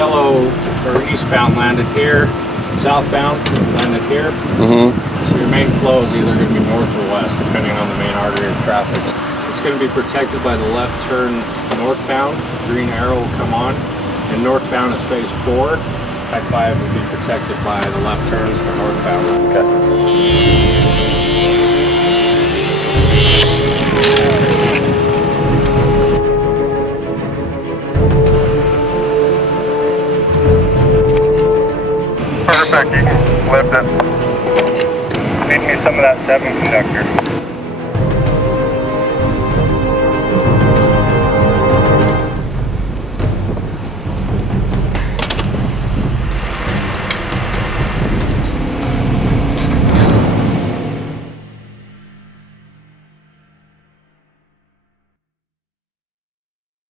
yellow or eastbound landed here, southbound landed here. So your main flow is either going to be north or west, depending on the main artery of traffic. It's going to be protected by the left turn northbound. Green arrow will come on, and northbound is phase 4. I-5 will be protected by the left turns for northbound. Perfect, you can lift it. Feed me some of that 7 conductor.